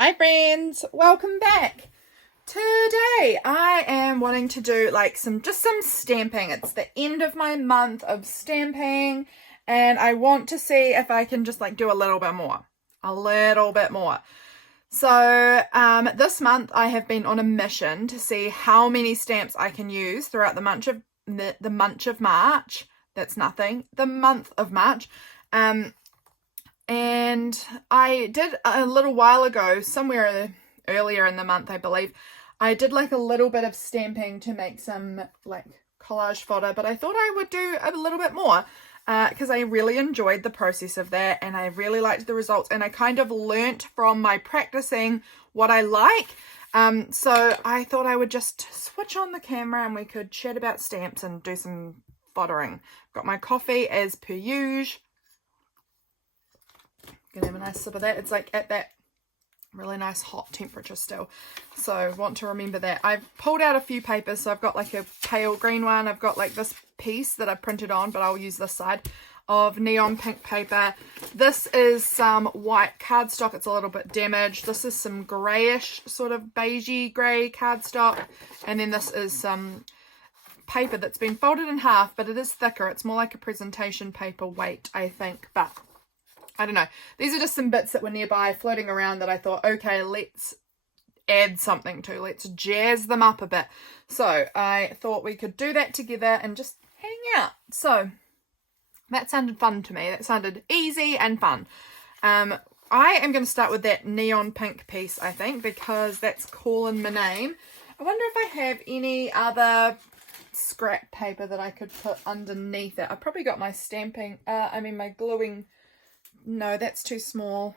Hi friends, welcome back. Today I am wanting to do just some stamping. It's the end of my month of stamping and I want to see if I can just do a little bit more. So this month I have been on a mission to see how many stamps I can use throughout the month of March. That's nothing. The month of March. And I did a little while ago, somewhere earlier in the month, I believe, I did a little bit of stamping to make some collage fodder, but I thought I would do a little bit more because I really enjoyed the process of that and I really liked the results and I kind of learnt from my practicing what I like. So I thought I would just switch on the camera and we could chat about stamps and do some foddering. Got my coffee as per usual. Gonna have a nice sip of that. It's at that really nice hot temperature still, so want to remember that. I've pulled out a few papers, so I've got a pale green one. I've got this piece that I printed on, but I'll use this side of neon pink paper. This is some white cardstock. It's a little bit damaged. This is some grayish, sort of beigey grey cardstock, and then this is some paper that's been folded in half, but it is thicker. It's more like a presentation paper weight, I think, but I don't know. These are just some bits that were nearby floating around that I thought, okay, let's add something to. Let's jazz them up a bit. So I thought we could do that together and just hang out. So that sounded fun to me. That sounded easy and fun. I am going to start with that neon pink piece, I think, because that's calling my name. I wonder if I have any other scrap paper that I could put underneath it. I probably got my stamping, my gluing. No, that's too small.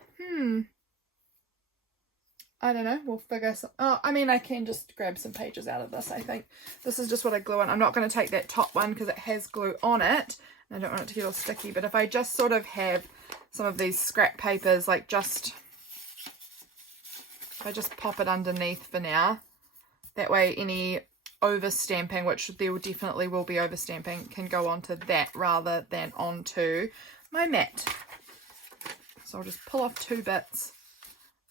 I don't know. We'll figure some. Oh, I can just grab some pages out of this, I think. This is just what I glue on. I'm not going to take that top one because it has glue on it. I don't want it to get all sticky. But if I just sort of have some of these scrap papers, if I just pop it underneath for now. That way any overstamping, which there definitely will be overstamping, can go onto that rather than onto my mat. So I'll just pull off two bits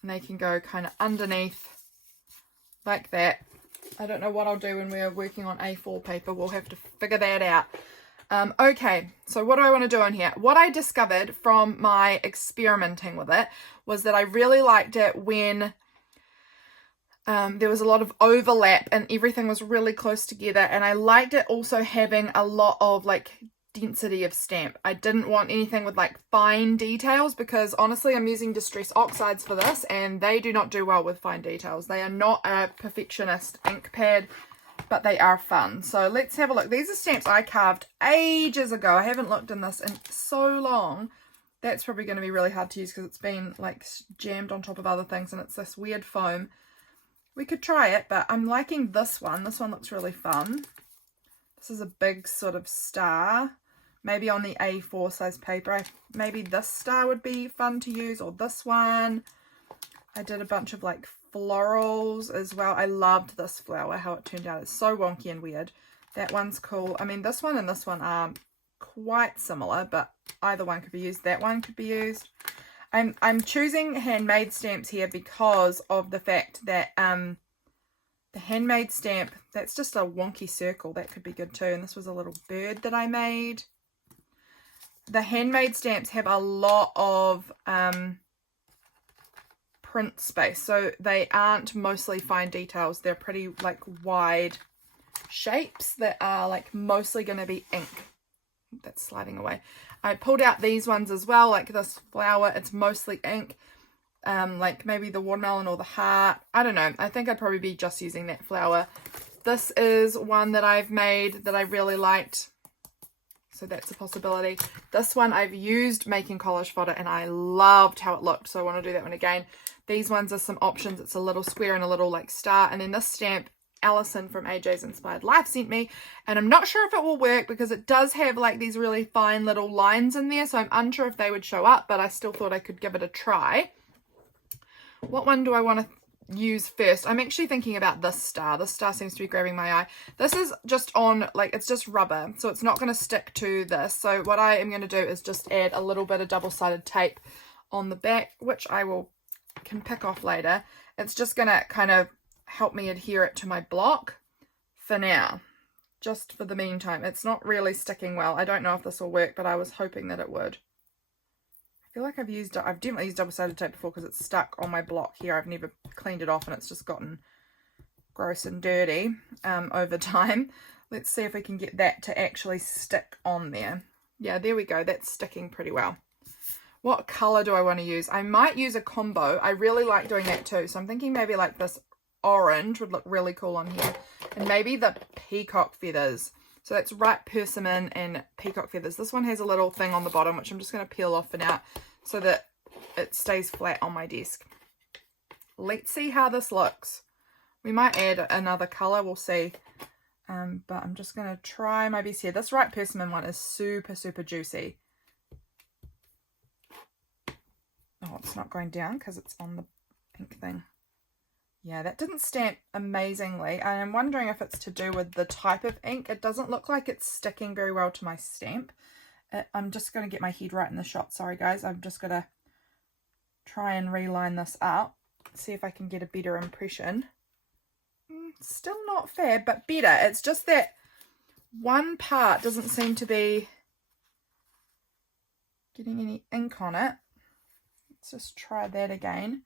and they can go kind of underneath like that. I don't know what I'll do when we're working on A4 paper. We'll have to figure that out. Okay, so what do I want to do on here? What I discovered from my experimenting with it was that I really liked it when there was a lot of overlap and everything was really close together, and I liked it also having a lot of density of stamp. I didn't want anything with fine details because honestly I'm using distress oxides for this and they do not do well with fine details. They are not a perfectionist ink pad, but they are fun. So let's have a look. These are stamps I carved ages ago. I haven't looked in this in so long. That's probably going to be really hard to use because it's been jammed on top of other things and it's this weird foam. We could try it, but I'm liking this one. This one looks really fun. This is a big sort of star. Maybe on the A4 size paper. Maybe this star would be fun to use, or this one. I did a bunch of florals as well. I loved this flower, how it turned out. It's so wonky and weird. That one's cool. This one and this one are quite similar, but either one could be used. That one could be used. I'm choosing handmade stamps here because of the fact that the handmade stamp, that's just a wonky circle. That could be good too. And this was a little bird that I made. The handmade stamps have a lot of print space. So they aren't mostly fine details. They're pretty wide shapes that are mostly going to be ink. That's sliding away. I pulled out these ones as well. This flower, it's mostly ink. Maybe the watermelon or the heart. I don't know. I think I'd probably be just using that flower. This is one that I've made that I really liked. So that's a possibility. This one I've used making collage fodder and I loved how it looked. So I want to do that one again. These ones are some options. It's a little square and a little star. And then this stamp, Alison from AJ's Inspired Life sent me. And I'm not sure if it will work because it does have these really fine little lines in there. So I'm unsure if they would show up, but I still thought I could give it a try. What one do I want to use first? I'm actually thinking about this star. This star seems to be grabbing my eye. This is just on, it's just rubber, so it's not going to stick to this. So what I am going to do is just add a little bit of double-sided tape on the back, which I will can pick off later. It's just going to kind of help me adhere it to my block for now. Just for the meantime. It's not really sticking well. I don't know if this will work, but I was hoping that it would. I feel like I've definitely used double-sided tape before because it's stuck on my block here. I've never cleaned it off and it's just gotten gross and dirty over time. Let's see if we can get that to actually stick on there. Yeah, there we go. That's sticking pretty well. What color do I want to use? I might use a combo. I really like doing that too. So I'm thinking maybe like this orange would look really cool on here. And maybe the peacock feathers. So that's ripe persimmon and peacock feathers. This one has a little thing on the bottom, which I'm just going to peel off for now so that it stays flat on my desk. Let's see how this looks. We might add another color. We'll see. But I'm just going to try my best here. This ripe persimmon one is super, super juicy. Oh, it's not going down because it's on the pink thing. Yeah, that didn't stamp amazingly. I'm wondering if it's to do with the type of ink. It doesn't look like it's sticking very well to my stamp. I'm just going to get my head right in the shot. Sorry, guys. I'm just going to try and reline this up. See if I can get a better impression. Still not fair, but better. It's just that one part doesn't seem to be getting any ink on it. Let's just try that again.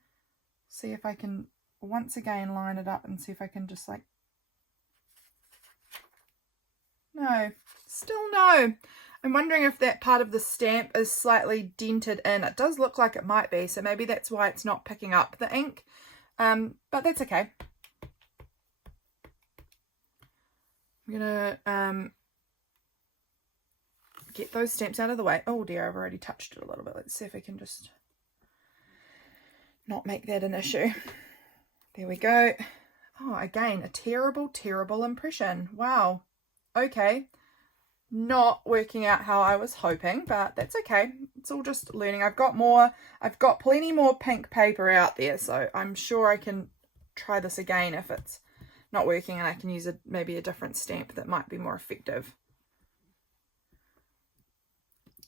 See if I can once again line it up and see if I can just like... No, still no. I'm wondering if that part of the stamp is slightly dented in. It does look like it might be, so maybe that's why it's not picking up the ink. But that's okay. I'm gonna get those stamps out of the way. Oh dear, I've already touched it a little bit. Let's see if I can just not make that an issue. There we go. Oh, again, a terrible, terrible impression. Wow. Okay. Not working out how I was hoping, but that's okay. It's all just learning. I've got plenty more pink paper out there, so I'm sure I can try this again if it's not working and I can use maybe a different stamp that might be more effective.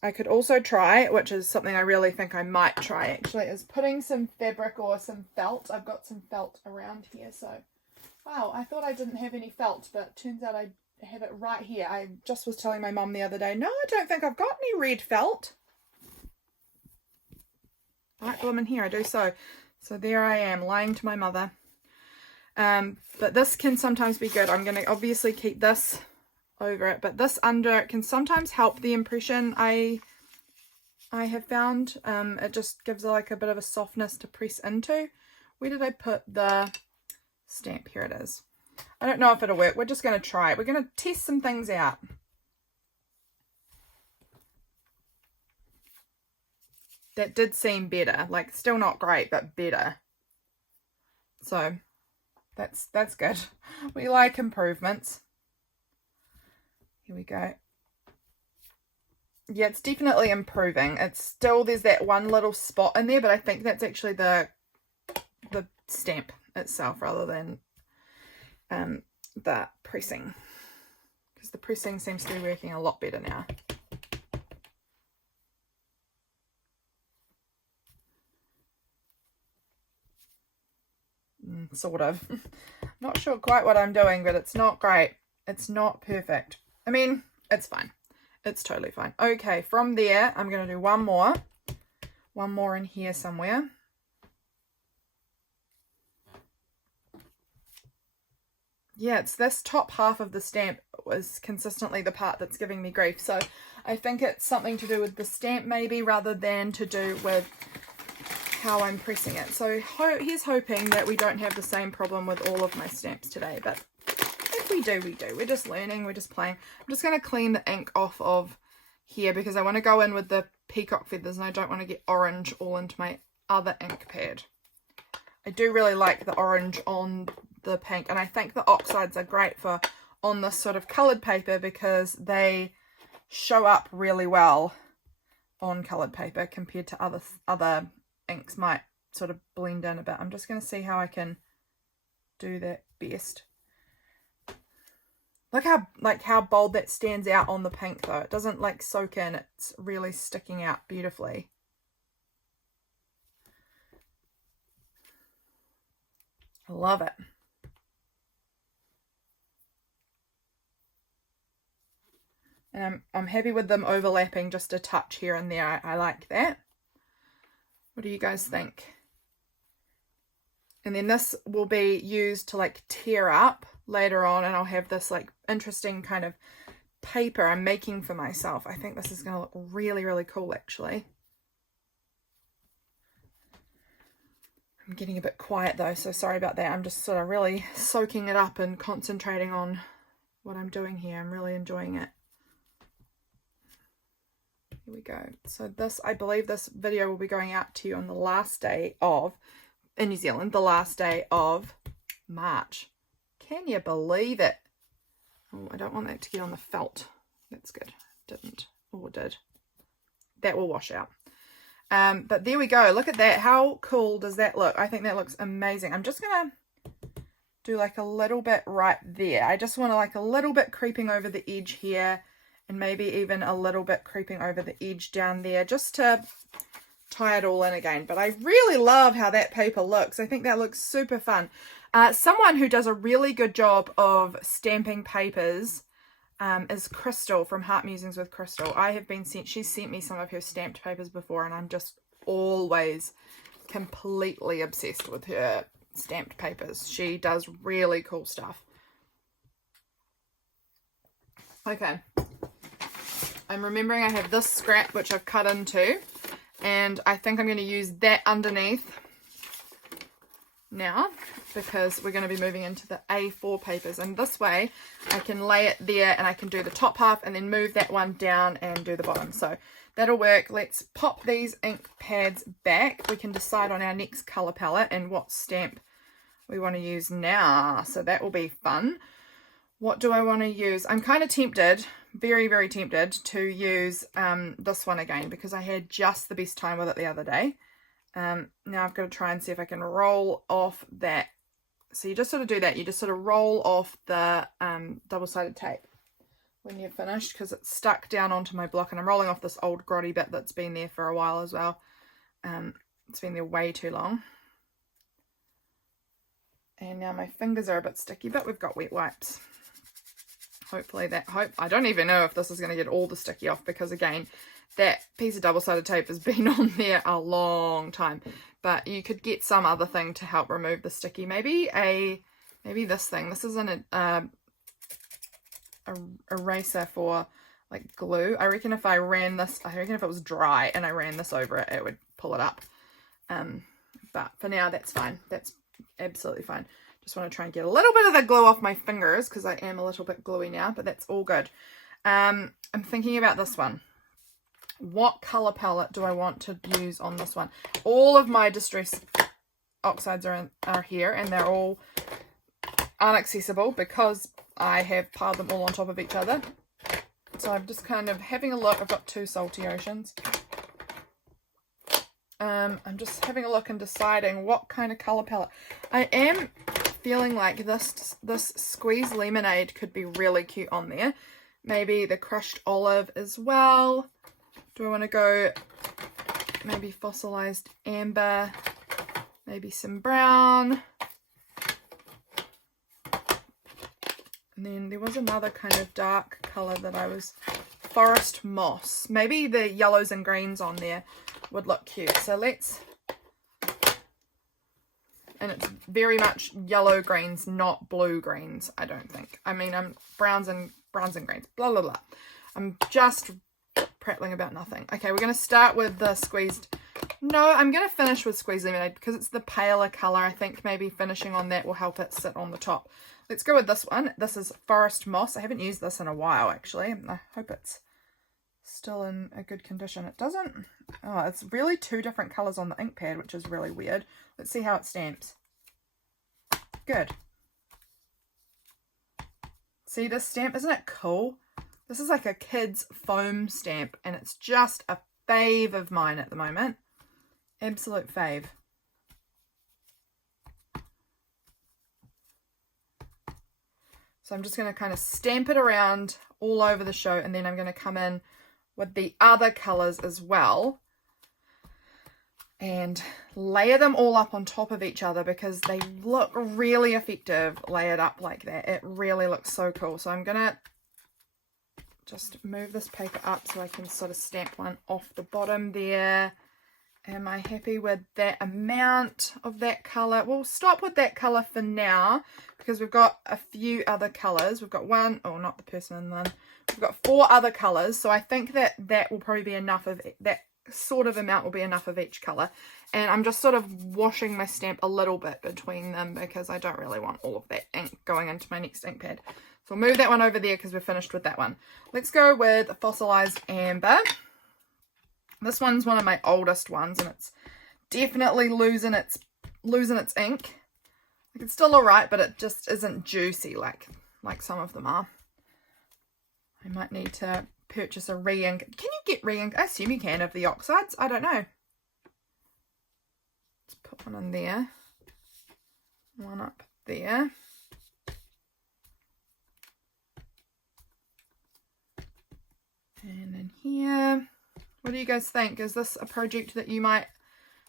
I could also try, which is something I really think I might try actually, is putting some fabric or some felt. I've got some felt around here, so wow, I thought I didn't have any felt, but turns out I have it right here. I just was telling my mum the other day, no, I don't think I've got any red felt. Right, blooming here, I do so. So there I am, lying to my mother. But this can sometimes be good. I'm going to obviously keep this over it, but this under it can sometimes help the impression I have found. It just gives like a bit of a softness to press into. Where did I put the stamp? Here it is. I don't know if it'll work. We're just going to try it. We're going to test some things out. That did seem better. Like, still not great, but better. So that's good. We like improvements. Here we go. Yeah, it's definitely improving. It's still, there's that one little spot in there, but I think that's actually the stamp itself rather than the pressing, because the pressing seems to be working a lot better now. Sort of. Not sure quite what I'm doing, but it's not great. It's not perfect. I mean, it's fine. It's totally fine. Okay, from there, I'm going to do one more in here somewhere. Yeah, it's this top half of the stamp was consistently the part that's giving me grief. So I think it's something to do with the stamp maybe, rather than to do with how I'm pressing it. So here's hoping that we don't have the same problem with all of my stamps today. But if we do, we do. We're just learning. We're just playing. I'm just going to clean the ink off of here because I want to go in with the peacock feathers and I don't want to get orange all into my other ink pad. I do really like the orange on the pink, and I think the oxides are great for on this sort of coloured paper because they show up really well on coloured paper compared to other inks might sort of blend in a bit. I'm just going to see how I can do that best. Look how bold that stands out on the pink though. It doesn't like soak in. It's really sticking out beautifully. I love it. And I'm happy with them overlapping just a touch here and there. I like that. What do you guys think? And then this will be used to like tear up later on, and I'll have this like interesting kind of paper I'm making for myself. I think this is going to look really, really cool actually. I'm getting a bit quiet though, so sorry about that. I'm just sort of really soaking it up and concentrating on what I'm doing here. I'm really enjoying it. Here we go. So this, I believe this video will be going out to you on the last day of, in New Zealand, the last day of March. Can you believe it? Oh, I don't want that to get on the felt. That's good. Didn't. Or did. That will wash out. But there we go. Look at that. How cool does that look? I think that looks amazing. I'm just going to do like a little bit right there. I just want to like a little bit creeping over the edge here, and maybe even a little bit creeping over the edge down there, just to tie it all in again. But I really love how that paper looks. I think that looks super fun. Someone who does a really good job of stamping papers is Crystal from Heart Musings with Crystal. I have been sent, she's sent me some of her stamped papers before, and I'm just always completely obsessed with her stamped papers. She does really cool stuff. Okay. I'm remembering I have this scrap which I've cut into, and I think I'm going to use that underneath now, because we're going to be moving into the A4 papers, and this way I can lay it there and I can do the top half and then move that one down and do the bottom. So that'll work. Let's pop these ink pads back. We can decide on our next color palette and what stamp we want to use now, so that will be fun. What do I want to use? I'm kind of tempted, very, very tempted to use this one again, because I had just the best time with it the other day. Now I've got to try and see if I can roll off that. So you just sort of do that. You just sort of roll off the double-sided tape when you're finished, because it's stuck down onto my block, and I'm rolling off this old grotty bit that's been there for a while as well. It's been there way too long. And now my fingers are a bit sticky, but we've got wet wipes. Hopefully I don't even know if this is going to get all the sticky off, because again, that piece of double-sided tape has been on there a long time. But you could get some other thing to help remove the sticky. Maybe this thing. This is an eraser for like glue. I reckon if I ran this, I reckon if it was dry and I ran this over it, it would pull it up. But for now, that's fine. That's absolutely fine. Just want to try and get a little bit of the glue off my fingers, because I am a little bit gluey now, but that's all good. I'm thinking about this one. What color palette do I want to use on this one? All of my Distress oxides are here, and they're all inaccessible because I have piled them all on top of each other. So I'm just kind of having a look. I've got 2 Salty Oceans. I'm just having a look and deciding what kind of color palette. I am feeling like this Squeeze Lemonade could be really cute on there. Maybe the Crushed Olive as well. Do I want to go maybe Fossilized Amber, maybe some brown? And then there was another kind of dark color that I was, Forest Moss. Maybe the yellows and greens on there would look cute. So let's, and it's very much yellow greens, not blue greens, I don't think. I mean, I'm browns and greens, blah, blah, blah. I'm just prattling about nothing. Okay, we're going to start with the squeezed. No, I'm going to finish with Squeeze Lemonade because it's the paler color. I think maybe finishing on that will help it sit on the top. Let's go with this one. This is Forest Moss. I haven't used this in a while, actually. I hope it's still in a good condition. It doesn't. Oh, it's really 2 different colors on the ink pad, which is really weird. Let's see how it stamps. Good. See this stamp? Isn't it cool? This is like a kid's foam stamp, and it's just a fave of mine at the moment. Absolute fave. So I'm just going to kind of stamp it around all over the show, and then I'm going to come in with the other colours as well. and layer them all up on top of each other because they look really effective layered up like that. It really looks so cool. So I'm gonna just move this paper up so I can sort of stamp one off the bottom there. Am I happy with that amount of that color? We'll stop with that color for now because we've got a few other colors. We've got one, oh, not the person one. We've got 4 other colors. So I think that that will probably be enough of that sort of amount will be enough of each color. And I'm just sort of washing my stamp a little bit between them because I don't really want all of that ink going into my next ink pad. So we'll move that one over there because we're finished with that one. Let's go with Fossilized Amber. This one's one of my oldest ones and it's definitely losing its ink. Like, it's still alright, but it just isn't juicy like some of them are. I might need to purchase a re-ink. Can you get re-ink? I assume you can of the oxides. I don't know. Let's put one in there. One up there. And in here. What do you guys think? Is this a project that you might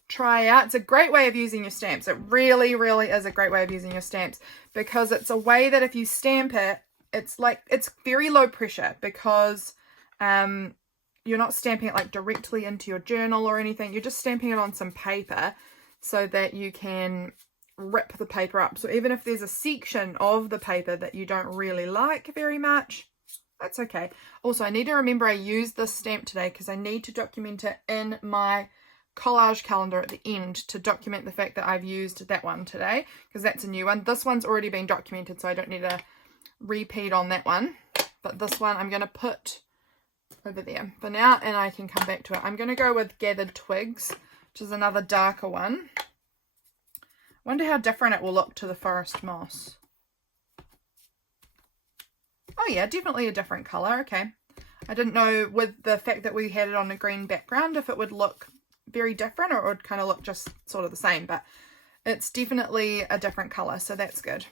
try out? It's a great way of using your stamps. It really, really is a great way of using your stamps because it's a way that if you stamp it, it's very low pressure because you're not stamping it like directly into your journal or anything. You're just stamping it on some paper so that you can rip the paper up. So even if there's a section of the paper that you don't really like very much, that's okay. Also, I need to remember I used this stamp today because I need to document it in my collage calendar at the end to document the fact that I've used that one today because that's a new one. This one's already been documented, so I don't need to repeat on that one. But this one I'm going to put over there for now and I can come back to it. I'm going to go with Gathered Twigs, which is another darker one. Wonder how different it will look to the Forest Moss. Oh yeah, definitely a different colour. Okay. I didn't know with the fact that we had it on a green background if it would look very different or it would kind of look just sort of the same, but it's definitely a different colour, so that's good.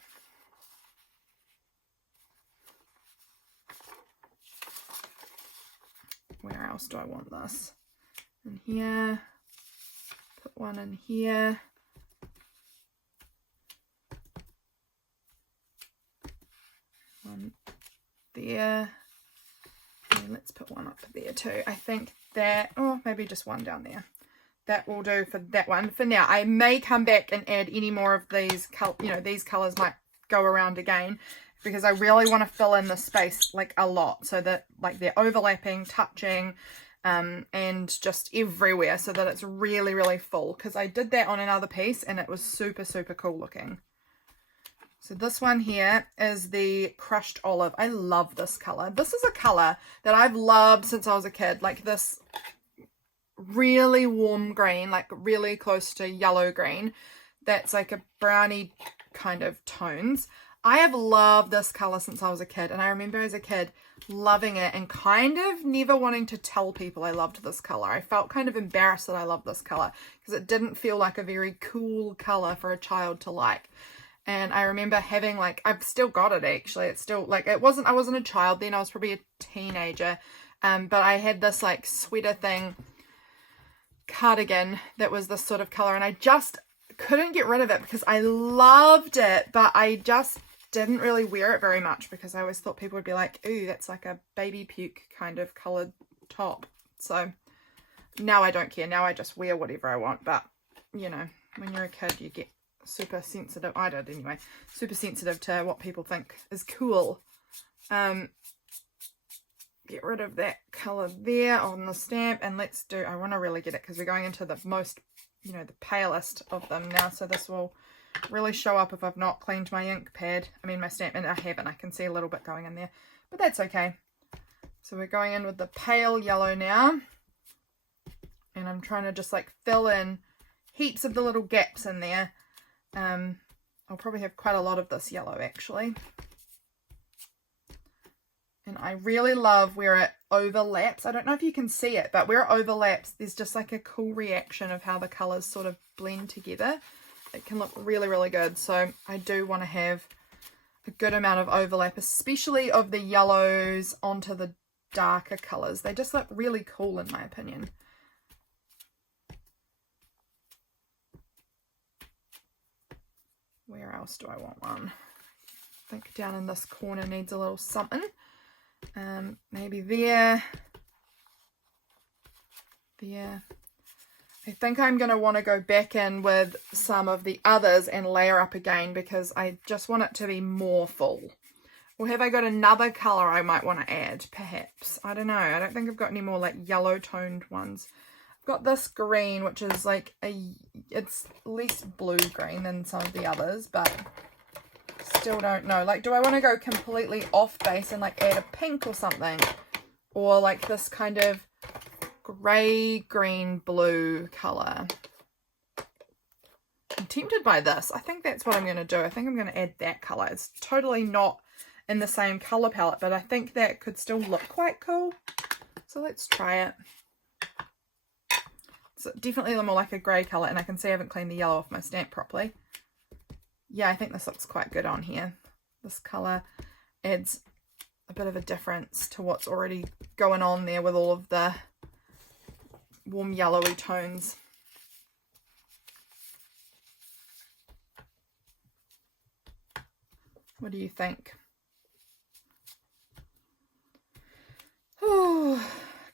Where else do I want this? In here. Put one in here. One there. And let's put one up there too. I think that, oh, maybe just one down there. That will do for that one. For now, I may come back and add any more of these, these colours might go around again because I really want to fill in the space like a lot so that like they're overlapping, touching, and just everywhere so that it's really, really full because I did that on another piece and it was super, super cool looking. So this one here is the Crushed Olive. I love this colour. This is a colour that I've loved since I was a kid. Like this really warm green, like really close to yellow green. That's like a brownie kind of tones. I have loved this colour since I was a kid. And I remember as a kid loving it and kind of never wanting to tell people I loved this colour. I felt kind of embarrassed that I loved this colour because it didn't feel like a very cool colour for a child to like. And I remember having like, I've still got it actually. It's still like, I wasn't a child then. I was probably a teenager. But I had this like sweater thing cardigan that was this sort of color. And I just couldn't get rid of it because I loved it. But I just didn't really wear it very much because I always thought people would be like, ooh, that's like a baby puke kind of colored top. So now I don't care. Now I just wear whatever I want. But you know, when you're a kid, you get super sensitive. I did anyway. Super sensitive to what people think is cool. Get rid of that color there on the stamp and let's do, I want to really get it because we're going into the most, the palest of them now. So this will really show up if I've not cleaned my ink pad. I mean my stamp, and I haven't. I can see a little bit going in there, but that's okay. So we're going in with the pale yellow now. And I'm trying to just like fill in heaps of the little gaps in there. I'll probably have quite a lot of this yellow actually. And I really love where it overlaps. I don't know if you can see it, but where it overlaps, there's just like a cool reaction of how the colours sort of blend together. It can look really, really good. So I do want to have a good amount of overlap, especially of the yellows onto the darker colours. They just look really cool in my opinion. Where else do I want one? I think down in this corner needs a little something. Maybe there. There. I think I'm going to want to go back in with some of the others and layer up again because I just want it to be more full. Or have I got another colour I might want to add, perhaps? I don't know. I don't think I've got any more like yellow toned ones. I've got this green, which is like it's less blue green than some of the others, but still don't know. Like, do I want to go completely off base and like add a pink or something? Or like this kind of grey, green, blue colour. I'm tempted by this. I think that's what I'm going to do. I think I'm going to add that colour. It's totally not in the same colour palette, but I think that could still look quite cool. So let's try it. It's definitely more like a grey colour, and I can see I haven't cleaned the yellow off my stamp properly. Yeah, I think this looks quite good on here. This colour adds a bit of a difference to what's already going on there with all of the warm yellowy tones. What do you think? Oh,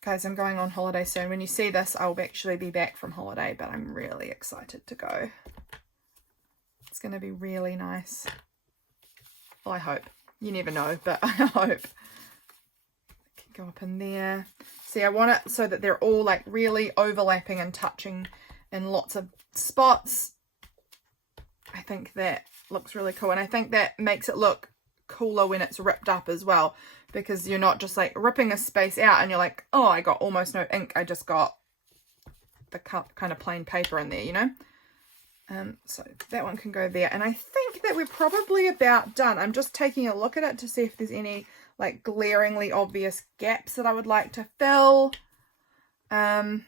guys, I'm going on holiday soon. When you see this, I'll actually be back from holiday, but I'm really excited to go. It's going to be really nice. Well, I hope. You never know, but I hope. Go up in there. See, I want it so that they're all like really overlapping and touching in lots of spots. I think that looks really cool, and I think that makes it look cooler when it's ripped up as well, because you're not just like ripping a space out and you're like, oh, I got almost no ink, I just got the kind of plain paper in there, you know. So that one can go there, and I think that we're probably about done. I'm just taking a look at it to see if there's any like glaringly obvious gaps that I would like to fill. I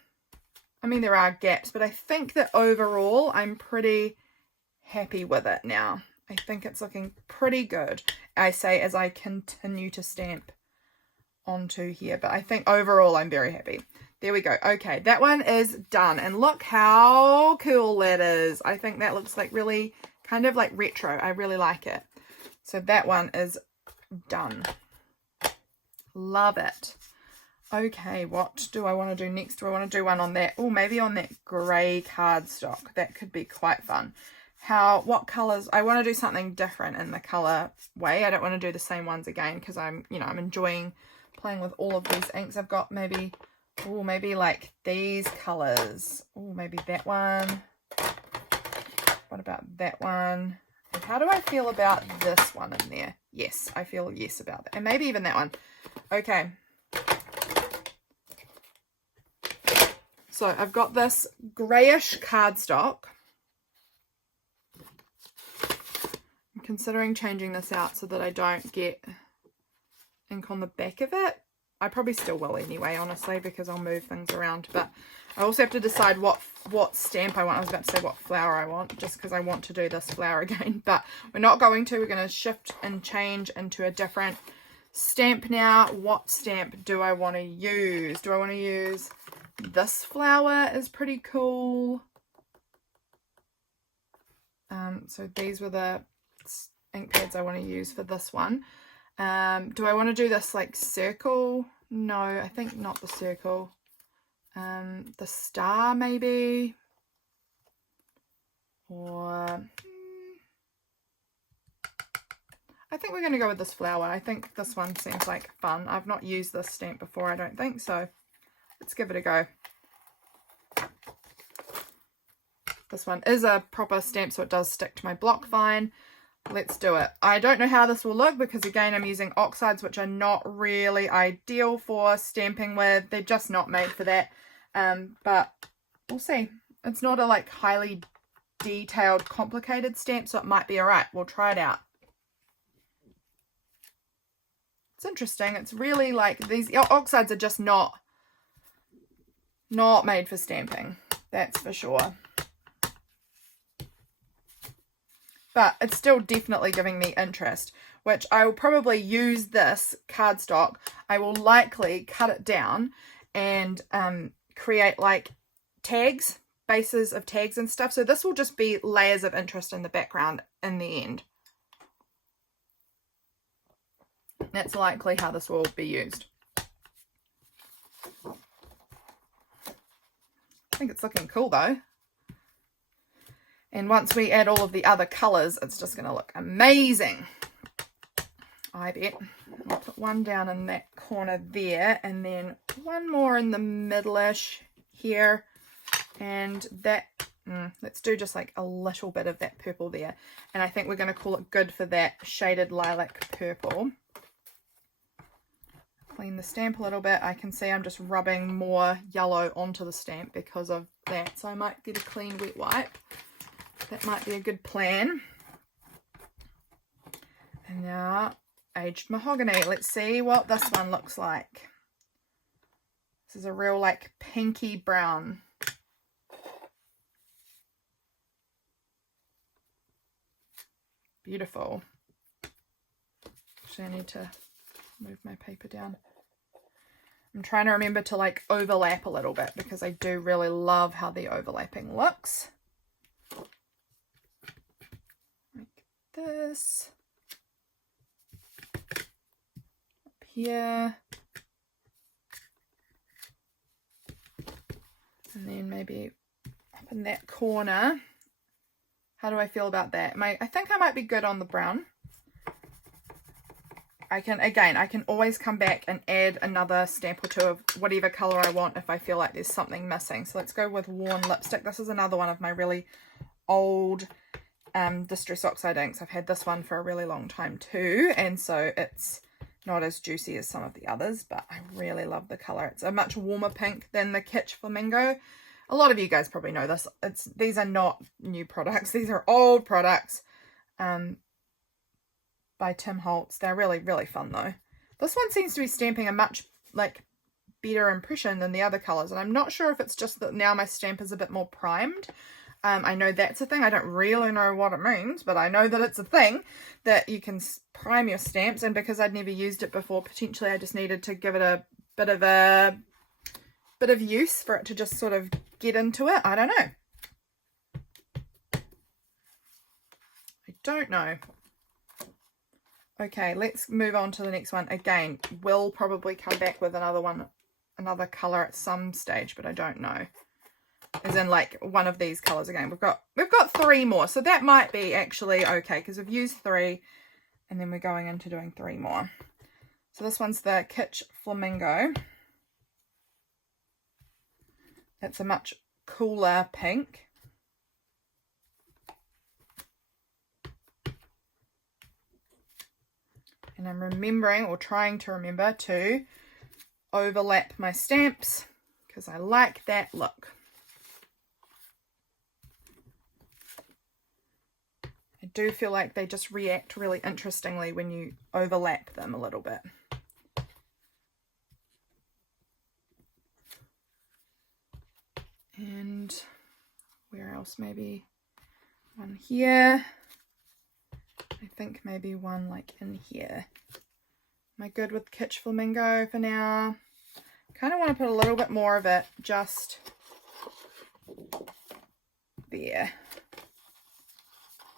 mean, there are gaps, but I think that overall I'm pretty happy with it now. I think it's looking pretty good, I say, as I continue to stamp onto here, but I think overall I'm very happy. There we go. Okay, that one is done, and look how cool that is. I think that looks like really kind of like retro. I really like it. So that one is done. Love it. Okay, what do I want to do next? Do I want to do one on that? Oh, maybe on that grey cardstock. That could be quite fun. What colours? I want to do something different in the colour way. I don't want to do the same ones again because I'm enjoying playing with all of these inks. I've got maybe like these colours. Oh, maybe that one. What about that one? And how do I feel about this one in there? Yes, I feel yes about that. And maybe even that one. Okay. So I've got this greyish cardstock. I'm considering changing this out so that I don't get ink on the back of it. I probably still will anyway, honestly, because I'll move things around. But I also have to decide what stamp I want. I was about to say what flower I want, just because I want to do this flower again. But we're not going to. We're going to shift and change into a different stamp now. What stamp do I want to use? Do I want to use this flower? Is pretty cool. So these were the ink pads I want to use for this one. Do I want to do this like circle? No, I think not the circle. The star maybe, or I think we're going to go with this flower. I think this one seems like fun. I've not used this stamp before, I don't think, so let's give it a go. This one is a proper stamp, so it does stick to my block fine. Let's do it. I don't know how this will look because, again, I'm using oxides, which are not really ideal for stamping with. They're just not made for that. But we'll see. It's not a like highly detailed, complicated stamp, so it might be all right. We'll try it out. It's interesting. It's really like these oxides are just not made for stamping. That's for sure. But it's still definitely giving me interest, which I will probably use this cardstock. I will likely cut it down and create like tags bases of tags and stuff. So this will just be layers of interest in the background in the end. That's likely how this will be used. I think it's looking cool though. And once we add all of the other colours, it's just going to look amazing. I bet. I'll put one down in that corner there, and then one more in the middle-ish here. And that, let's do just like a little bit of that purple there. And I think we're going to call it good for that shaded lilac purple. Clean the stamp a little bit. I can see I'm just rubbing more yellow onto the stamp because of that. So I might get a clean wet wipe. That might be a good plan. And now, aged mahogany. Let's see what this one looks like. This is a real like pinky brown. Beautiful. Actually, I need to move my paper down. I'm trying to remember to like overlap a little bit because I do really love how the overlapping looks. Like this. Up here. And then maybe up in that corner. How do I feel about that? I think I might be good on the brown. I can always come back and add another stamp or two of whatever colour I want if I feel like there's something missing. So let's go with Worn Lipstick. This is another one of my really old Distress Oxide inks. I've had this one for a really long time too, and so it's not as juicy as some of the others, but I really love the colour. It's a much warmer pink than the Kitsch Flamingo. A lot of you guys probably know this. These are not new products. These are old products. By Tim Holtz. They're really, really fun though. This one seems to be stamping a much like better impression than the other colours, and I'm not sure if it's just that now my stamp is a bit more primed. I know that's a thing. I don't really know what it means, but I know that it's a thing that you can prime your stamps, and because I'd never used it before, potentially I just needed to give it a bit of use for it to just sort of get into it. I don't know. Okay, let's move on to the next one. Again, we'll probably come back with another colour at some stage, but I don't know. As in like one of these colours again. We've got 3 more, so that might be actually okay because we've used 3 and then we're going into doing 3 more. So this one's the Kitsch Flamingo. It's a much cooler pink. And I'm remembering, or trying to remember, to overlap my stamps because I like that look. I do feel like they just react really interestingly when you overlap them a little bit. And where else? Maybe one here. I think maybe one like in here. Am I good with Kitsch Flamingo for now? Kind of want to put a little bit more of it just there.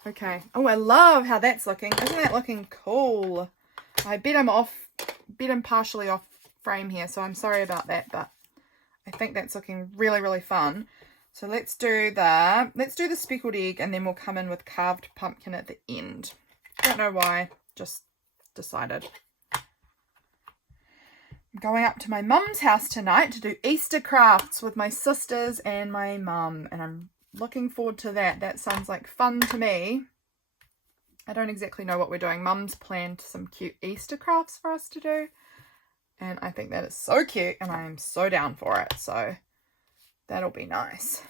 Okay. Oh, I love how that's looking. Isn't that looking cool? I bet I'm partially off frame here, so I'm sorry about that, but I think that's looking really, really fun. So let's do the speckled egg, and then we'll come in with carved pumpkin at the end. Don't know why, just decided. I'm going up to my mum's house tonight to do Easter crafts with my sisters and my mum, and I'm looking forward to that. That sounds like fun to me. I don't exactly know what we're doing. Mum's planned some cute Easter crafts for us to do, and I think that is so cute, and I am so down for it, so that'll be nice.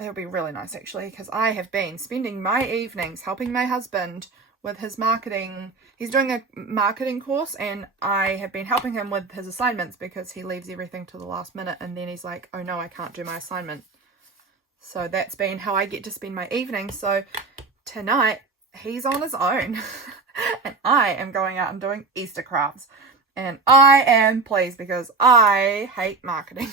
It'll be really nice actually, because I have been spending my evenings helping my husband with his marketing. He's doing a marketing course, and I have been helping him with his assignments because he leaves everything to the last minute, and then he's like, oh no, I can't do my assignment. So that's been how I get to spend my evening. So tonight he's on his own and I am going out and doing Easter crafts, and I am pleased because I hate marketing.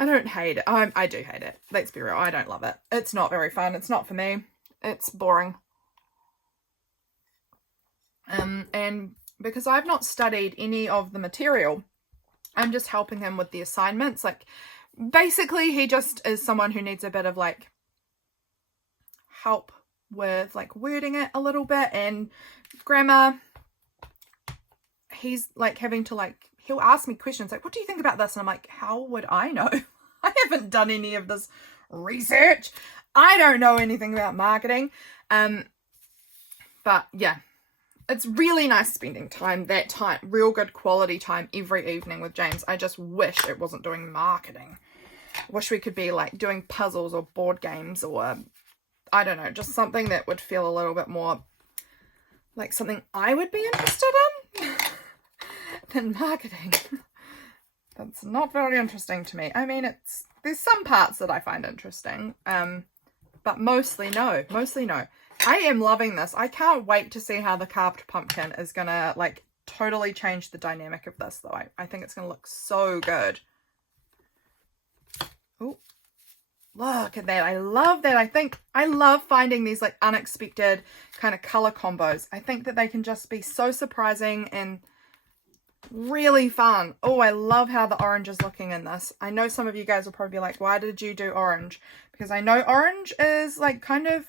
I don't hate it. I do hate it. Let's be real. I don't love it. It's not very fun. It's not for me. It's boring. And because I've not studied any of the material, I'm just helping him with the assignments. Like, basically, he just is someone who needs a bit of, like, help with, like, wording it a little bit and grammar. He's, like, having to, like, he'll ask me questions like, what do you think about this? And I'm like, how would I know? I haven't done any of this research. I don't know anything about marketing. But yeah, it's really nice spending that time, real good quality time every evening with James. I just wish it wasn't doing marketing. I wish we could be like doing puzzles or board games or, I don't know, just something that would feel a little bit more like something I would be interested in than marketing. That's not very interesting to me. I mean, there's some parts that I find interesting, but mostly no. I am loving this. I can't wait to see how the carved pumpkin is gonna like totally change the dynamic of this though. I think it's gonna look so good. Oh, look at that. I love that. I love finding these like unexpected kind of color combos. I think that they can just be so surprising and really fun. Oh, I love how the orange is looking in this. I know some of you guys will probably be like, why did you do orange? Because I know orange is like kind of,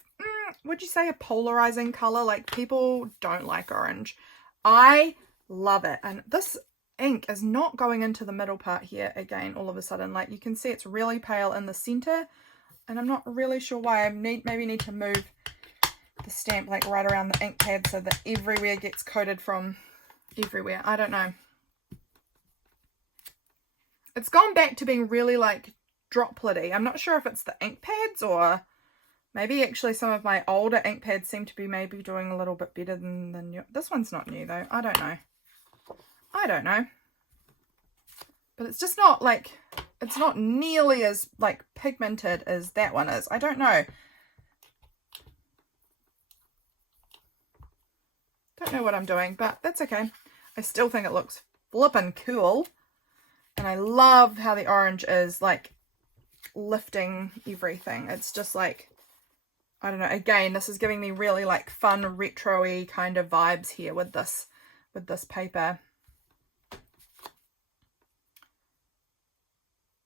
would you say a polarizing color? Like people don't like orange. I love it. And this ink is not going into the middle part here again all of a sudden. Like you can see it's really pale in the center and I'm not really sure why. I maybe need to move the stamp like right around the ink pad so that everywhere gets coated from everywhere. I don't know. It's gone back to being really like dropletty. I'm not sure if it's the ink pads or maybe actually some of my older ink pads seem to be maybe doing a little bit better than the new. This one's not new though. I don't know. But it's just not like, it's not nearly as like pigmented as that one is. I don't know. Don't know what I'm doing, but that's okay. I still think it looks flippin' cool. And I love how the orange is like lifting everything. It's just like, I don't know, again, this is giving me really like fun retro-y kind of vibes here with this paper.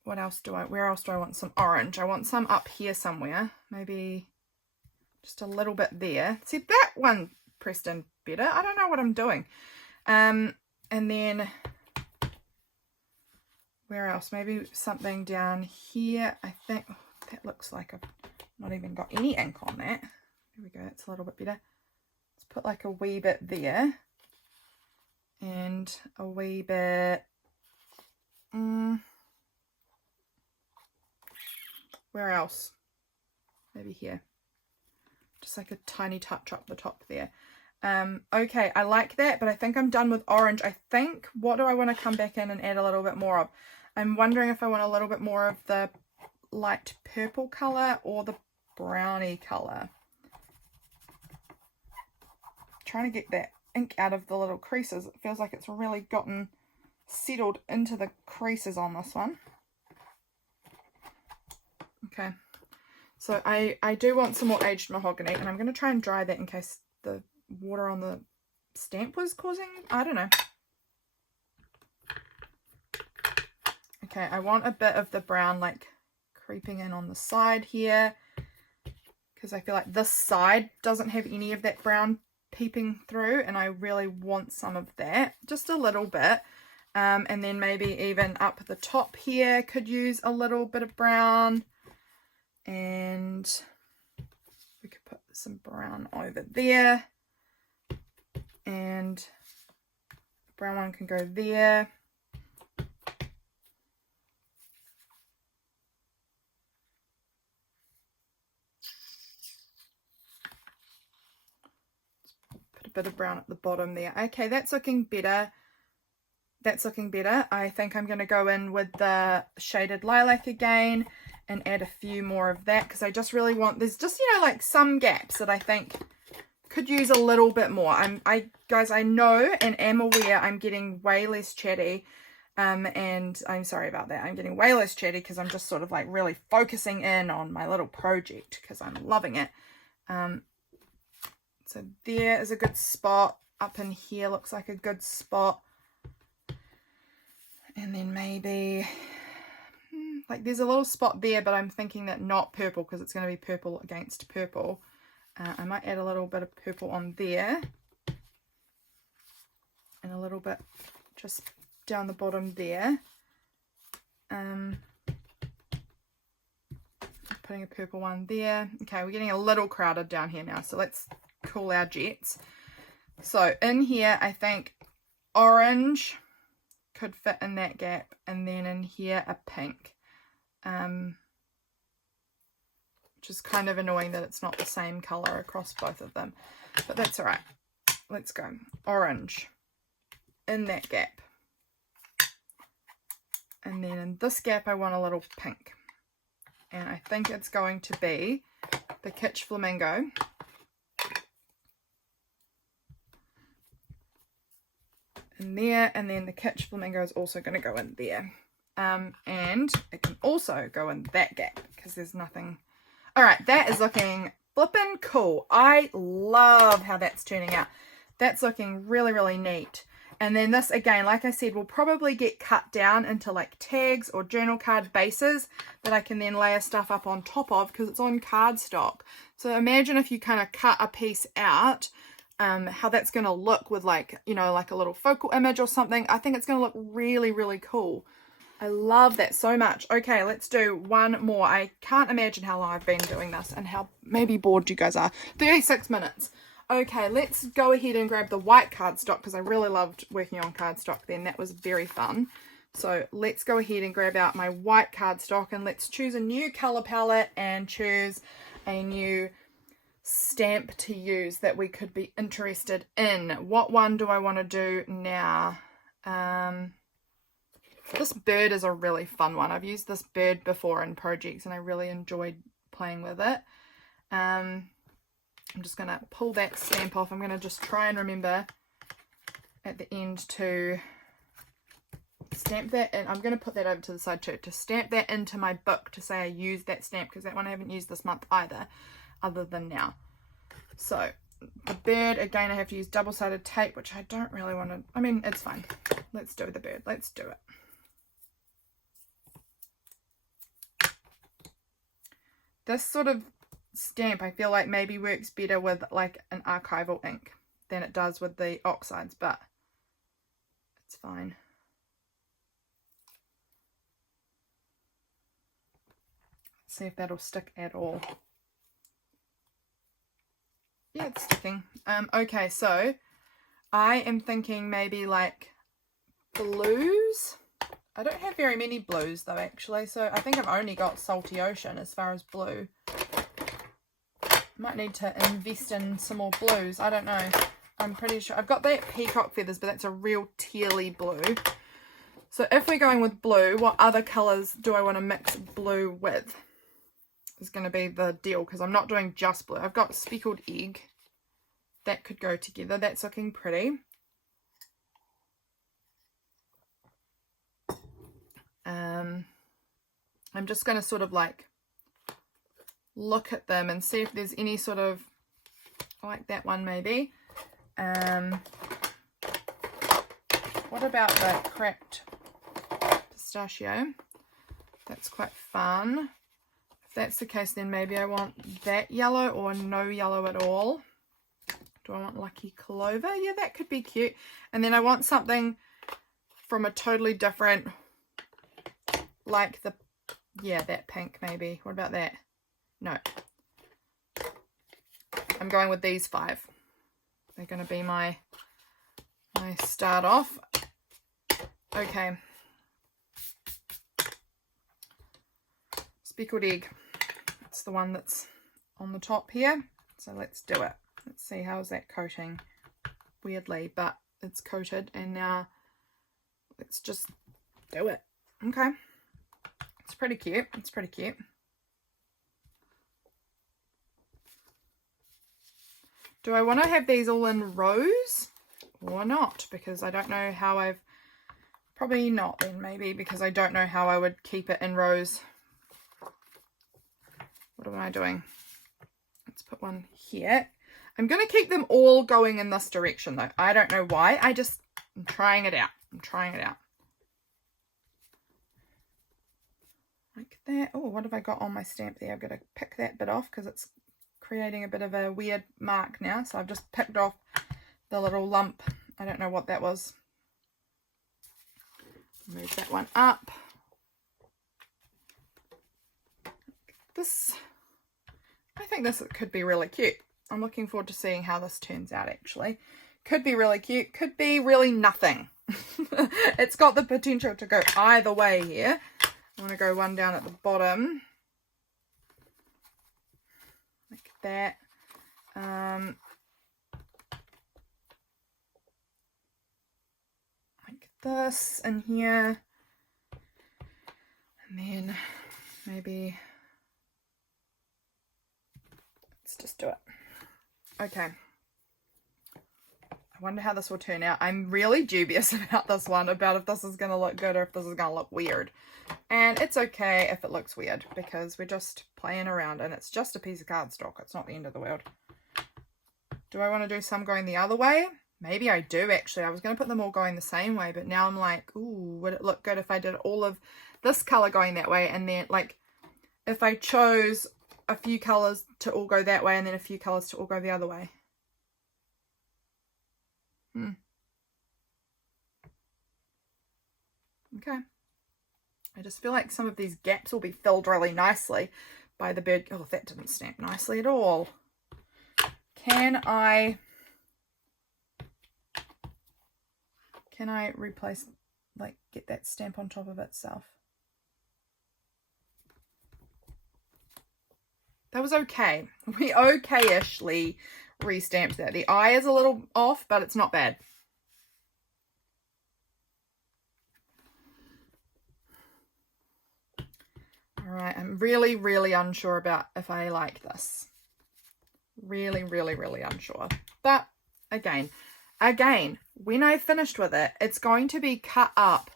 Where else do I want some orange? I want some up here somewhere. Maybe just a little bit there. See, that one pressed in better. I don't know what I'm doing. And then where else? Maybe something down here. I think that looks like I've not even got any ink on that. There we go. It's a little bit better. Let's put like a wee bit there and a wee bit. Where else? Maybe here. Just like a tiny touch up the top there. Okay, I like that, but I think I'm done with orange. I think, what do I want to come back in and add a little bit more of? I'm wondering if I want a little bit more of the light purple color or the browny color. Trying to get that ink out of the little creases. It feels like it's really gotten settled into the creases on this one. Okay, so I do want some more aged mahogany, and I'm going to try and dry that in case the water on the stamp was causing, I don't know. Okay, I want a bit of the brown like creeping in on the side here, because I feel like this side doesn't have any of that brown peeping through, and I really want some of that, just a little bit. And then maybe even up the top here could use a little bit of brown, and we could put some brown over there, and the brown one can go there. Put a bit of brown at the bottom there. Okay, that's looking better. That's looking better. I think I'm going to go in with the shaded lilac again and add a few more of that, because I just really want, there's just, you know, like some gaps that I think could use a little bit more. Guys, I know and am aware I'm getting way less chatty And I'm sorry about that. I'm getting way less chatty because I'm just sort of like really focusing in on my little project because I'm loving it. So there is a good spot. Up in here looks like a good spot. And then maybe like there's a little spot there, but I'm thinking that not purple because it's going to be purple against purple. I might add a little bit of purple on there and a little bit just down the bottom there. Putting a purple one there. Okay, we're getting a little crowded down here now, so let's cool our jets. So in here I think orange could fit in that gap, and then in here a pink, which is kind of annoying that it's not the same color across both of them, but that's all right. Let's go orange in that gap, and then in this gap I want a little pink, and I think it's going to be the Kitsch Flamingo. In there, and then the Kitsch Flamingo is also going to go in there, and it can also go in that gap because there's nothing. All right, that is looking flippin' cool. I love how that's turning out. That's looking really, really neat. And then this, again, like I said, will probably get cut down into like tags or journal card bases that I can then layer stuff up on top of because it's on cardstock. So imagine if you kind of cut a piece out, how that's going to look with like, you know, like a little focal image or something. I think it's going to look really, really cool. I love that so much. Okay, let's do one more. I can't imagine how long I've been doing this and how maybe bored you guys are. 36 minutes. Okay, let's go ahead and grab the white cardstock because I really loved working on cardstock then. That was very fun. So let's go ahead and grab out my white cardstock and let's choose a new color palette and choose a new stamp to use that we could be interested in. What one do I want to do now? This bird is a really fun one. I've used this bird before in projects and I really enjoyed playing with it. I'm just going to pull that stamp off. I'm going to just try and remember at the end to stamp that, and I'm going to put that over to the side too, to stamp that into my book to say I used that stamp, because that one I haven't used this month either, other than now. So the bird, again, I have to use double-sided tape, which I don't really want to, I mean, it's fine. Let's do the bird. Let's do it. This sort of stamp I feel like maybe works better with like an archival ink than it does with the oxides, but it's fine. Let's see if that'll stick at all. Yeah, it's sticking. Okay, so I am thinking maybe like blues. I don't have very many blues though, actually, so I think I've only got Salty Ocean as far as blue. Might need to invest in some more blues. I don't know. I'm pretty sure I've got that peacock feathers, but that's a real tealy blue. So if we're going with blue, what other colors do I want to mix blue with? Is going to be the deal, because I'm not doing just blue. I've got Speckled Egg. That could go together. That's looking pretty. I'm just going to sort of like look at them and see if there's any sort of, I like that one maybe. What about the cracked pistachio? That's quite fun. If that's the case, then maybe I want that yellow or no yellow at all. Do I want Lucky Clover? Yeah, that could be cute. And then I want something from a totally different, like the, yeah, that pink maybe. What about that? No. I'm going with these 5. They're going to be my start off. Okay. Speckled Egg. It's the one that's on the top here. So let's do it. Let's see, how's that coating? Weirdly, but it's coated, and now let's just do it. Okay. It's pretty cute. It's pretty cute. Do I want to have these all in rows or not? Because I don't know how I've Probably not then, maybe, because I don't know how I would keep it in rows. What am I doing? Let's put one here. I'm going to keep them all going in this direction though. I don't know why. I'm trying it out. I'm trying it out. Like that. Oh, what have I got on my stamp there? I've got to pick that bit off because it's creating a bit of a weird mark now. So I've just picked off the little lump. I don't know what that was. Move that one up. This, I think this could be really cute. I'm looking forward to seeing how this turns out actually. Could be really cute, could be really nothing. It's got the potential to go either way here. I want to go one down at the bottom. Like that. Like this in here. And then maybe... let's just do it. Okay. I wonder how this will turn out. I'm really dubious about this one, about if this is going to look good or if this is going to look weird. And it's okay if it looks weird because we're just playing around and it's just a piece of cardstock. It's not the end of the world. Do I want to do some going the other way? Maybe I do actually. I was going to put them all going the same way, but now I'm like, ooh, would it look good if I did all of this color going that way and then like if I chose a few colors to all go that way and then a few colors to all go the other way? Okay. I just feel like some of these gaps will be filled really nicely by the bird. Oh, that didn't stamp nicely at all. Can I replace, like, get that stamp on top of itself? That was okay. We okay-ishly restamped that. The eye is a little off, but it's not bad. Alright, I'm really, really unsure about if I like this. Really, really, really unsure. But, again, when I finished with it, it's going to be cut up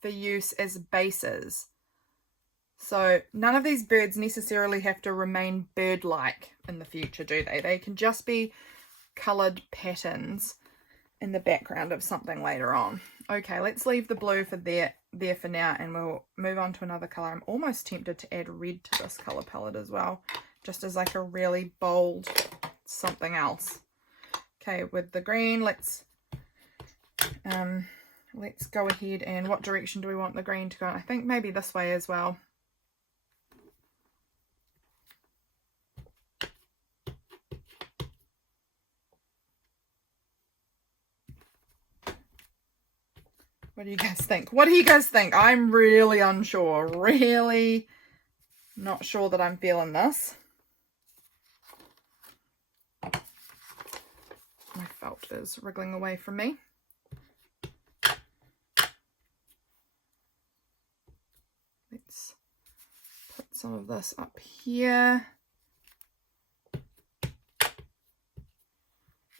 for use as bases. So none of these birds necessarily have to remain bird-like in the future, do they? They can just be coloured patterns in the background of something later on. Okay, let's leave the blue for there for now and we'll move on to another colour. I'm almost tempted to add red to this colour palette as well, just as like a really bold something else. Okay, with the green, let's go ahead and what direction do we want the green to go? I think maybe this way as well. What do you guys think? What do you guys think? I'm really unsure. Really not sure that I'm feeling this. My felt is wriggling away from me. Let's put some of this up here.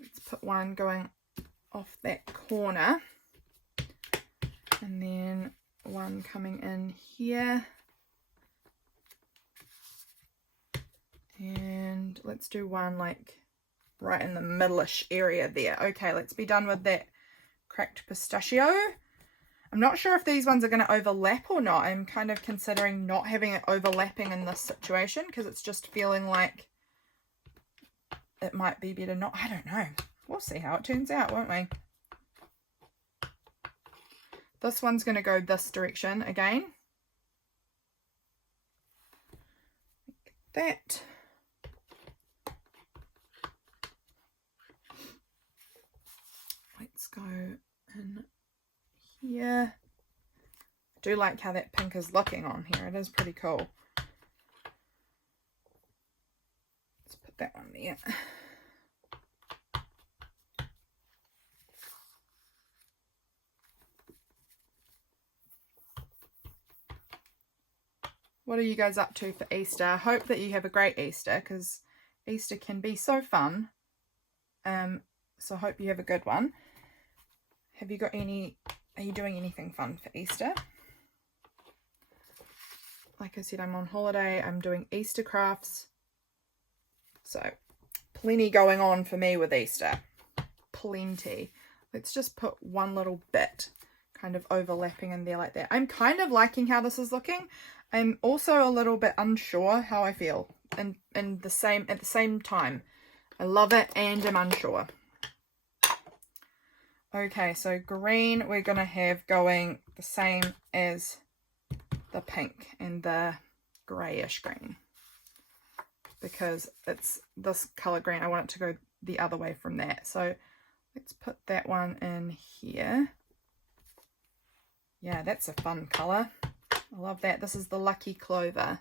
Let's put one going off that corner. And then one coming in here. And let's do one like right in the middle-ish area there. Okay, let's be done with that cracked pistachio. I'm not sure if these ones are going to overlap or not. I'm kind of considering not having it overlapping in this situation because it's just feeling like it might be better not. I don't know. We'll see how it turns out, won't we? This one's going to go this direction again. Like that. Let's go in here. I do like how that pink is looking on here. It is pretty cool. Let's put that one there. What are you guys up to for Easter? I hope that you have a great Easter because Easter can be so fun. So I hope you have a good one. Have you got any Are you doing anything fun for Easter? Like I said, I'm on holiday. I'm doing Easter crafts. So, plenty going on for me with Easter. Plenty. Let's just put one little bit kind of overlapping in there like that. I'm kind of liking how this is looking. I'm also a little bit unsure how I feel and at the same time. I love it and I'm unsure. Okay, so green we're going to have going the same as the pink and the grayish green, because it's this color green. I want it to go the other way from that. So let's put that one in here. Yeah, that's a fun color. I love that. This is the Lucky Clover.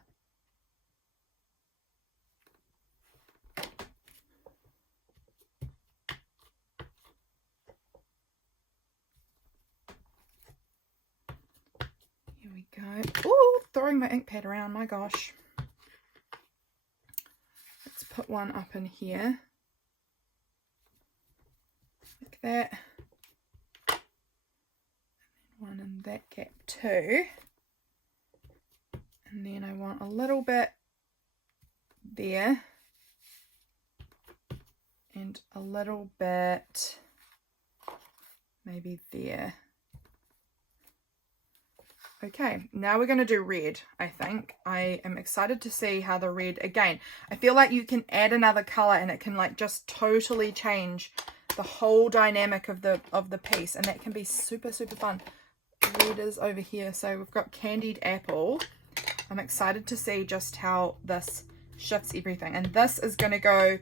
Here we go. Oh, throwing my ink pad around, my gosh. Let's put one up in here. Like that. One in that gap too. And then I want a little bit there. And a little bit maybe there. Okay, now we're going to do red, I think. I am excited to see how the red, again, I feel like you can add another color and it can like just totally change the whole dynamic of the piece, and that can be super, super fun. Red is over here, so we've got Candied Apple. I'm excited to see just how this shifts everything. And this is going to go,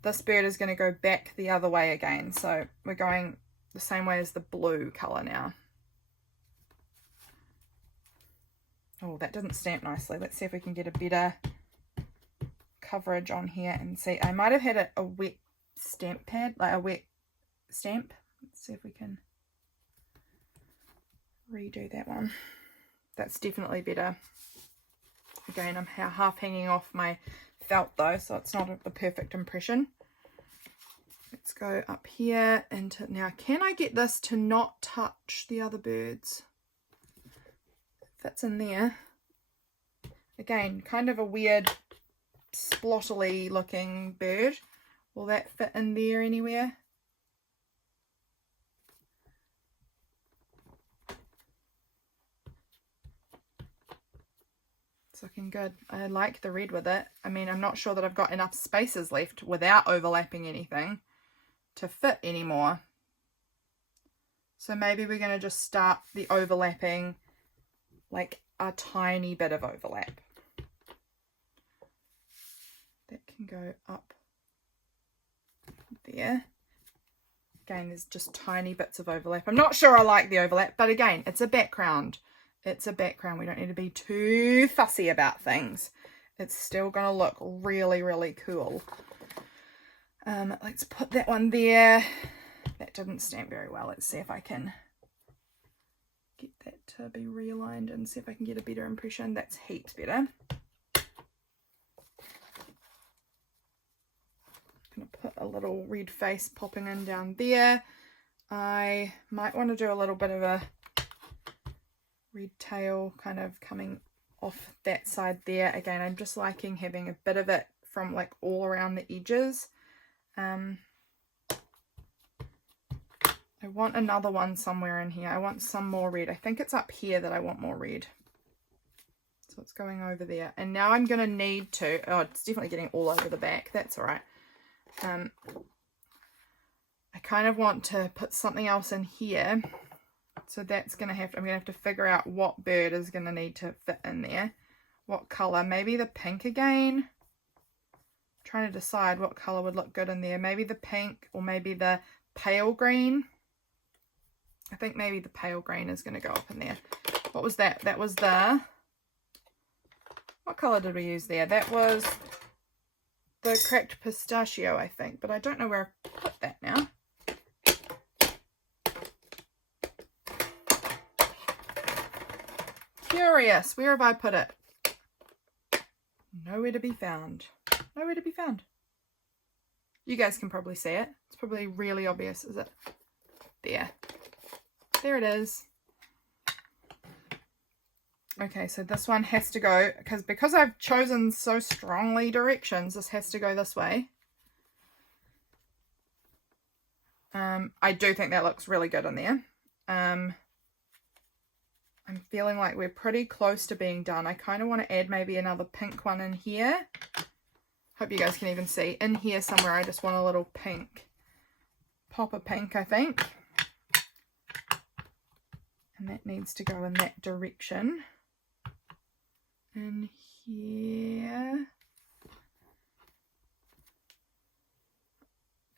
this bird is going to go back the other way again. So we're going the same way as the blue color now. Oh, that didn't stamp nicely. Let's see if we can get a better coverage on here and see. I might have had a wet stamp pad, like a wet stamp. Let's see if we can redo that one. That's definitely better. Again, I'm half hanging off my felt though, so it's not the perfect impression. Let's go up here into, now can I get this to not touch the other birds? Fits in there. Again, kind of a weird splottily looking bird. Will that fit in there anywhere? It's looking good. I like the red with it. I mean, I'm not sure that I've got enough spaces left without overlapping anything to fit anymore. So maybe we're going to just start the overlapping, like a tiny bit of overlap. That can go up there. Again, there's just tiny bits of overlap. I'm not sure I like the overlap, but again, it's a background. It's a background. We don't need to be too fussy about things. It's still going to look really, really cool. Let's put that one there. That didn't stamp very well. Let's see if I can get that to be realigned and see if I can get a better impression. That's heaps better. I'm going to put a little red face popping in down there. I might want to do a little bit of a red tail kind of coming off that side there. Again, I'm just liking having a bit of it from like all around the edges. I want another one somewhere in here. I want some more red. I think it's up here that I want more red. So it's going over there. And now I'm going to need to, oh, it's definitely getting all over the back. That's all right. I kind of want to put something else in here. So that's going to have, I'm going to have to figure out what bird is going to need to fit in there. What color? Maybe the pink again. I'm trying to decide what color would look good in there. Maybe the pink or maybe the pale green. I think maybe the pale green is going to go up in there. What was that? That was the, what color did we use there? That was the cracked pistachio, I think, but I don't know where I put that now. Curious, where have I put it? Nowhere to be found. Nowhere to be found. You guys can probably see it. It's probably really obvious, is it? There. There it is. Okay, so this one has to go, because I've chosen so strongly directions, this has to go this way. I do think that looks really good in there. I'm feeling like we're pretty close to being done. I kind of want to add maybe another pink one in here. Hope you guys can even see. In here somewhere, I just want a little pink. Pop of pink, I think. And that needs to go in that direction. In here.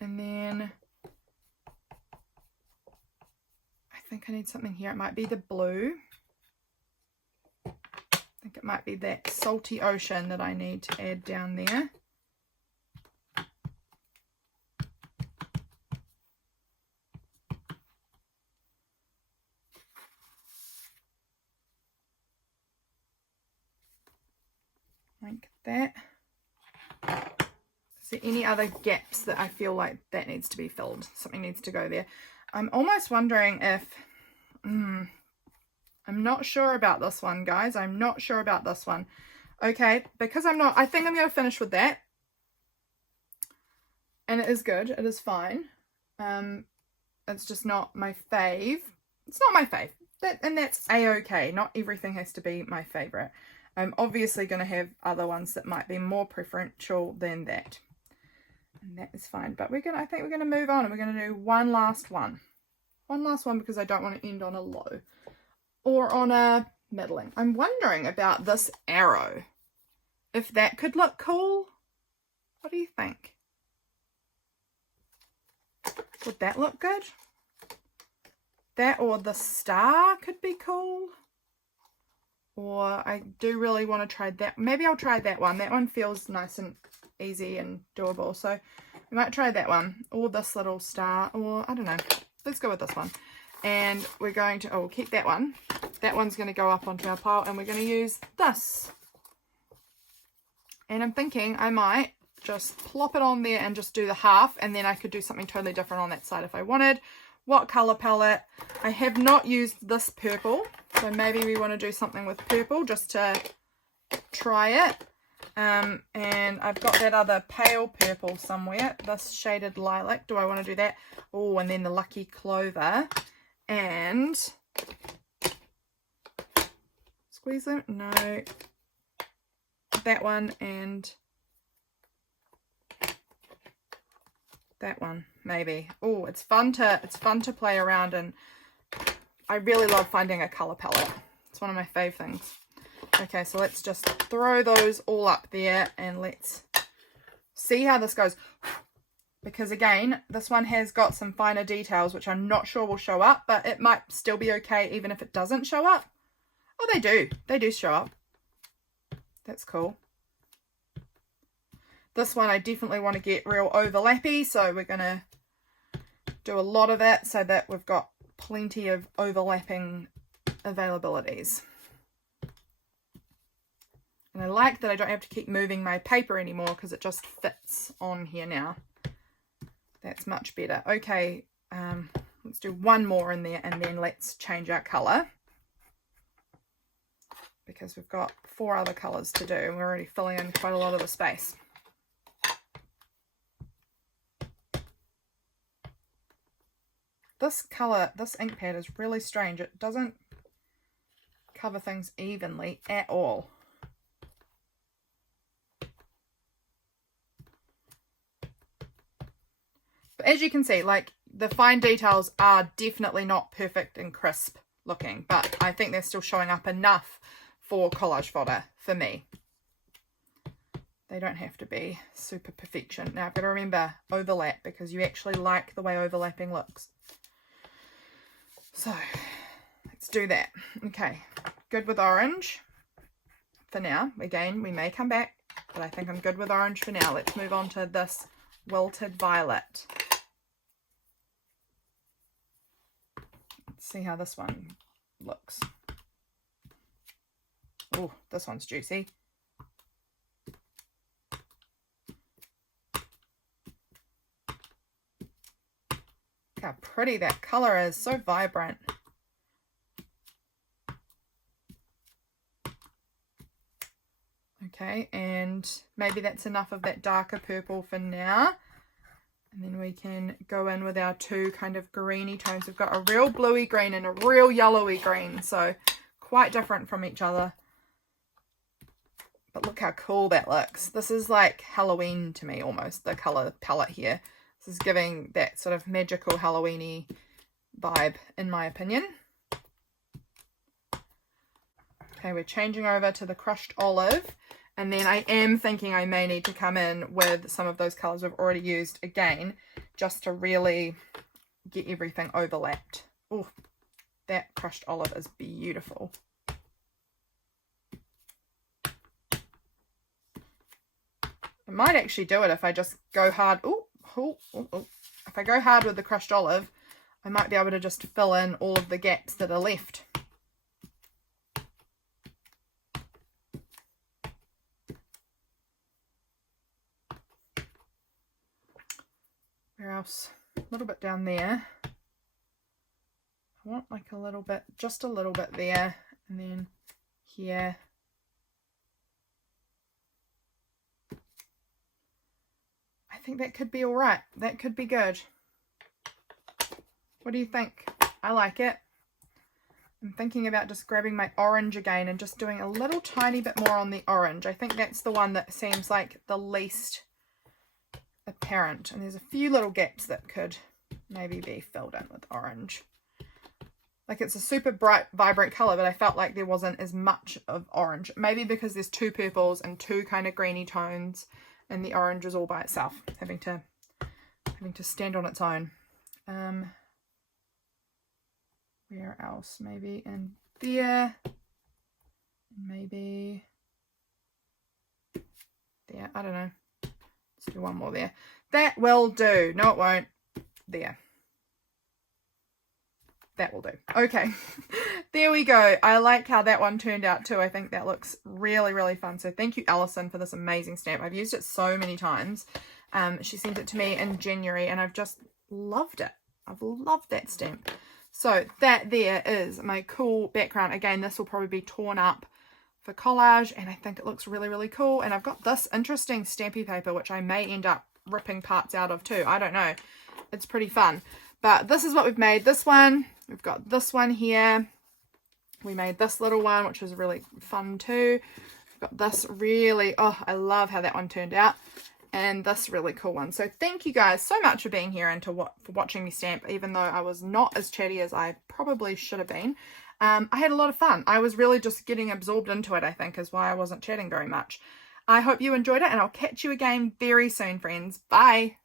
And then I think I need something here. It might be the blue. I think it might be that salty ocean that I need to add down there. Like that. Is there any other gaps that I feel like that needs to be filled? Something needs to go there. I'm almost wondering if... I'm not sure about this one, guys. I'm not sure about this one. Okay, because I'm not... I think I'm going to finish with that. And it is good. It is fine. It's just not my fave. It's not my fave. And that's a-okay. Not everything has to be my favourite. I'm obviously going to have other ones that might be more preferential than that. And that is fine. But I think we're going to move on and we're going to do one last one. One last one because I don't want to end on a low or on a middling. I'm wondering about this arrow. If that could look cool. What do you think? Would that look good? That or the star could be cool. Or I do really want to try that. Maybe I'll try that one. That one feels nice and easy and doable. So we might try that one. Or this little star. Or I don't know. Let's go with this one. And we're going to... Oh, we'll keep that one. That one's going to go up onto our pile. And we're going to use this. And I'm thinking I might just plop it on there and just do the half. And then I could do something totally different on that side if I wanted. What colour palette? I have not used this purple. So maybe we want to do something with purple just to try it. And I've got that other pale purple somewhere. This shaded lilac. Do I want to do that? Oh, and then the lucky clover. And... Squeeze them? No. That one and... that one, maybe. Oh, it's fun to play around, and I really love finding a color palette. It's one of my fave things. Okay, so let's just throw those all up there and let's see how this goes. Because again, this one has got some finer details, which I'm not sure will show up, but it might still be okay even if it doesn't show up. Oh, they do. They do show up. That's cool. This one I definitely want to get real overlappy, so we're going to do a lot of it so that we've got plenty of overlapping availabilities. And I like that I don't have to keep moving my paper anymore because it just fits on here now. That's much better. Okay, let's do one more in there and then let's change our colour. Because we've got 4 other colours to do and we're already filling in quite a lot of the space. This colour, this ink pad is really strange. It doesn't cover things evenly at all. But as you can see, like, the fine details are definitely not perfect and crisp looking, but I think they're still showing up enough for Collage Fodder for me. They don't have to be super perfection. Now I've got to remember overlap because you actually like the way overlapping looks. So let's do that. Okay, good with orange for now. Again, we may come back, but I think I'm good with orange for now. Let's move on to this wilted violet. Let's see how this one looks. Oh, this one's juicy. Look how pretty that colour is. So vibrant. Okay, and maybe that's enough of that darker purple for now. And then we can go in with our two kind of greeny tones. We've got a real bluey green and a real yellowy green, so quite different from each other. But look how cool that looks. This is like Halloween to me almost, the colour palette here. This is giving that sort of magical Halloween-y vibe, in my opinion. Okay, we're changing over to the crushed olive. And then I am thinking I may need to come in with some of those colours we've already used again, just to really get everything overlapped. Oh, that crushed olive is beautiful. I might actually do it if I just go hard. If I go hard with the crushed olive, I might be able to just fill in all of the gaps that are left. Where else? A little bit down there. I want like a little bit, just a little bit there, and then here. I think that could be all right. That could be good. What do you think? I like it. I'm thinking about just grabbing my orange again and just doing a little tiny bit more on the orange. I think that's the one that seems like the least apparent. And there's a few little gaps that could maybe be filled in with orange. Like it's a super bright, vibrant colour, but I felt like there wasn't as much of orange. Maybe because there's two purples and two kind of greeny tones, and the orange is all by itself, having to stand on its own. Where else? Maybe in there. Maybe there. I don't know. Let's do one more there. That will do. No, it won't. There. That will do. Okay. There we go. I like how that one turned out too. I think that looks really, really fun. So thank you, Alison, for this amazing stamp. I've used it so many times. She sent it to me in January and I've just loved it. I've loved that stamp. So that there is my cool background. Again, this will probably be torn up for collage and I think it looks really, really cool. And I've got this interesting stampy paper, which I may end up ripping parts out of too. I don't know. It's pretty fun. But this is what we've made. This one, we've got this one here. We made this little one, which was really fun too. We've got this really, oh, I love how that one turned out. And this really cool one. So thank you guys so much for being here and for watching me stamp, even though I was not as chatty as I probably should have been. I had a lot of fun. I was really just getting absorbed into it, I think, is why I wasn't chatting very much. I hope you enjoyed it, and I'll catch you again very soon, friends. Bye.